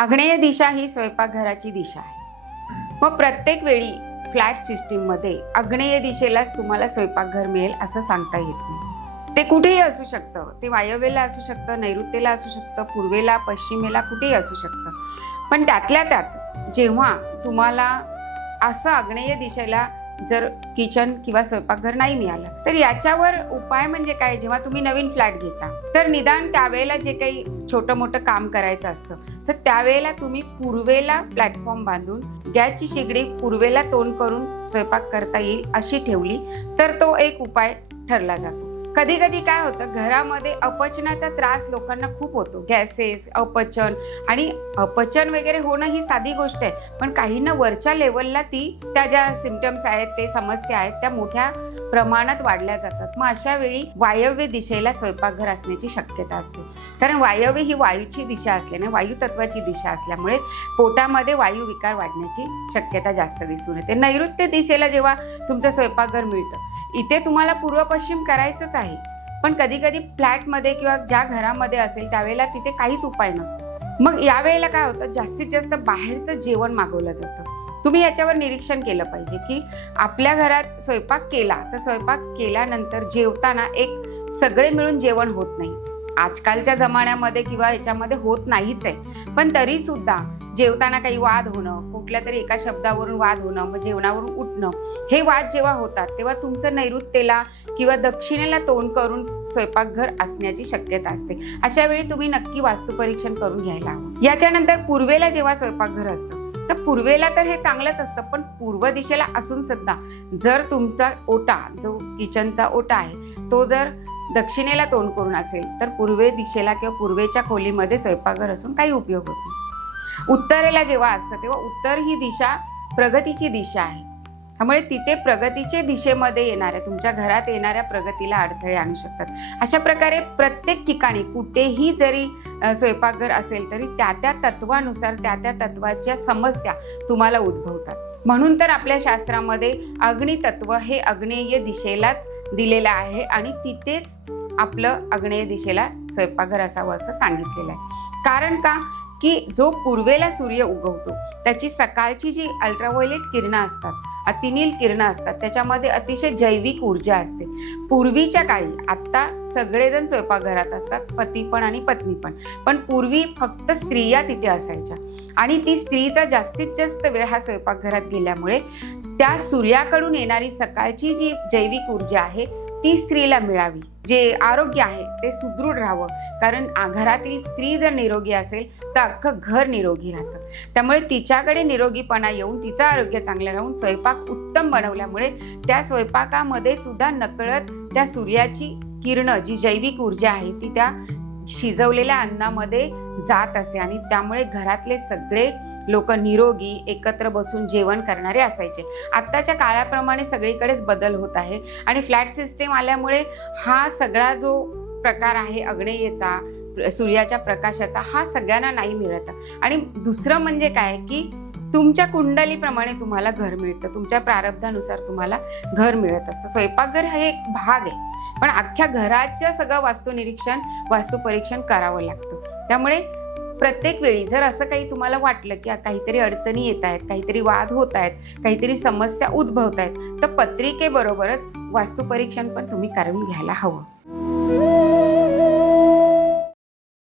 आग्नेय दिशा ही स्वयंपाकघराची दिशा आहे. मग प्रत्येक वेळी फ्लॅट सिस्टीममध्ये आग्नेय दिशेलाच तुम्हाला स्वयंपाकघर मिळेल असं सांगता येत नाही. ते कुठेही असू शकतं. ते वायव्येला असू शकतं नैऋत्येला असू शकतं पूर्वेला पश्चिमेला कुठेही असू शकतं. पण त्यातल्या त्यात जेव्हा तुम्हाला असं आग्नेय दिशेला जर किचन किंवा स्वयंपाकघर नाही मिळालं तर याच्यावर उपाय म्हणजे काय? जेव्हा तुम्ही नवीन फ्लॅट घेता तर निदान त्यावेळेला जे काही छोटं मोठं काम करायचं असतं तर त्यावेळेला तुम्ही पूर्वेला प्लॅटफॉर्म बांधून गॅसची शेगडी पूर्वेला तोंड करून स्वयंपाक करता येईल अशी ठेवली तर तो एक उपाय ठरला जातो. कधी कधी काय होतं घरामध्ये अपचनाचा त्रास लोकांना खूप होतो. गॅसेस अपचन आणि अपचन वगैरे होणं ही साधी गोष्ट आहे. पण काहींना वरच्या लेवलला ती त्या ज्या सिमटम्स आहेत ते समस्या आहेत त्या मोठ्या प्रमाणात वाढल्या जातात. मग अशा वेळी वायव्य दिशेला स्वयंपाकघर असण्याची शक्यता असते. कारण वायव्य ही वायूची दिशा असल्याने वायू तत्वाची दिशा असल्यामुळे पोटामध्ये वायू विकार वाढण्याची शक्यता जास्त दिसून येते. नैऋत्य दिशेला जेव्हा तुमचं स्वयंपाकघर मिळतं इथे तुम्हाला पूर्व पश्चिम करायचंच आहे. पण कधी कधी फ्लॅटमध्ये किंवा ज्या घरामध्ये असेल त्यावेळेला तिथे काहीच उपाय नसतो. मग यावेळेला काय होतं? जास्तीत जास्त बाहेरचं जेवण मागवलं जातं. तुम्ही याच्यावर निरीक्षण केलं पाहिजे की आपल्या घरात स्वयंपाक केला तर स्वयंपाक केल्यानंतर जेवताना एक सगळे मिळून जेवण होत नाही. आजकालच्या जमान्यामध्ये किंवा याच्यामध्ये होत नाहीच आहे. पण तरीसुद्धा जेवताना काही वाद होणं कुठल्या तरी एका शब्दावरून वाद होणं मग जेवणावरून उठणं हे वाद जेव्हा होतात तेव्हा तुमचं नैऋत्येला किंवा दक्षिणेला तोंड करून स्वयंपाकघर असण्याची शक्यता असते. अशा वेळी तुम्ही नक्की वास्तुपरीक्षण करून घ्यायला हवं. याच्यानंतर पूर्वेला जेव्हा स्वयंपाकघर असतं तर पूर्वेला तर हे चांगलंच असतं पण पूर्व दिशेला असून सुद्धा जर तुमचा ओटा जो किचनचा ओटा आहे तो जर दक्षिणेला तोंड करून असेल तर पूर्वे दिशेला किंवा पूर्वेच्या खोलीमध्ये स्वयंपाकघर असून काही उपयोग होत नाही. उत्तरेला जेव्हा असतं तेव्हा उत्तर ही दिशा प्रगतीची दिशा आहे. त्यामुळे तिथे प्रगतीच्या दिशेमध्ये येणाऱ्या तुमच्या घरात येणाऱ्या प्रगतीला अडथळे आणू शकतात. अशा प्रकारे प्रत्येक ठिकाणी कुठेही जरी स्वयंपाकघर असेल तरी त्या त्या तत्वानुसार त्या त्या तत्वाच्या समस्या तुम्हाला उद्भवतात. म्हणून तर आपल्या शास्त्रामध्ये अग्नितत्व हे अग्नेय दिशेलाच दिलेलं आहे आणि तिथेच आपलं अग्नेय दिशेला स्वयंपाकघर असावं असं सांगितलेलं आहे. कारण का? की जो पूर्वेला सूर्य उगवतो त्याची सकाळची जी अल्ट्राव्हायलेट किरणं असतात अतिनील किरणं असतात त्याच्यामध्ये अतिशय जैविक ऊर्जा असते. पूर्वीच्या काळी आत्ता सगळेजण स्वयंपाकघरात असतात पती पण आणि पत्नी पण. पण पूर्वी फक्त स्त्रिया तिथे असायच्या. आणि ती स्त्रीचा जास्तीत जास्त वेळ हा स्वयंपाकघरात गेल्यामुळे त्या सूर्याकडून येणारी सकाळची जी जैविक ऊर्जा आहे ती स्त्रीला मिळावी. जे आरोग्य आहे ते सुदृढ राहावं. कारण घरातील स्त्री जर निरोगी असेल तर अख्खं घर निरोगी राहतं. त्यामुळे तिच्याकडे निरोगीपणा येऊन तिचं आरोग्य चांगलं राहून स्वयंपाक उत्तम बनवल्यामुळे त्या स्वयंपाकामध्ये सुद्धा नकळत त्या सूर्याची किरणं जी जैविक ऊर्जा आहे ती त्या शिजवलेल्या अन्नामध्ये जात असे. आणि त्यामुळे घरातले सगळे लोक निरोगी एकत्र बसून जेवण करणारे असायचे. आत्ताच्या काळाप्रमाणे सगळीकडेच बदल होत आहे आणि फ्लॅट सिस्टीम आल्यामुळे हा सगळा जो प्रकार आहे अग्नेयेचा सूर्याच्या प्रकाशाचा हा सगळ्यांना नाही मिळत. आणि दुसरं म्हणजे काय की तुमच्या कुंडलीप्रमाणे तुम्हाला घर मिळतं. तुमच्या प्रारब्धानुसार तुम्हाला घर मिळत असतं. स्वयंपाकघर हा एक भाग आहे. पण अख्ख्या घराचं सगळं वास्तुनिरीक्षण वास्तुपरीक्षण करावं लागतं. त्यामुळे प्रत्येक वेळी जर असं काही तुम्हाला वाटलं की काहीतरी अडचणी येत आहेत काहीतरी वाद होत आहेत काहीतरी समस्या उद्भवत आहेत तर पत्रिकेबरोबरच वास्तुपरीक्षण पण तुम्ही करून घ्यायला हवं.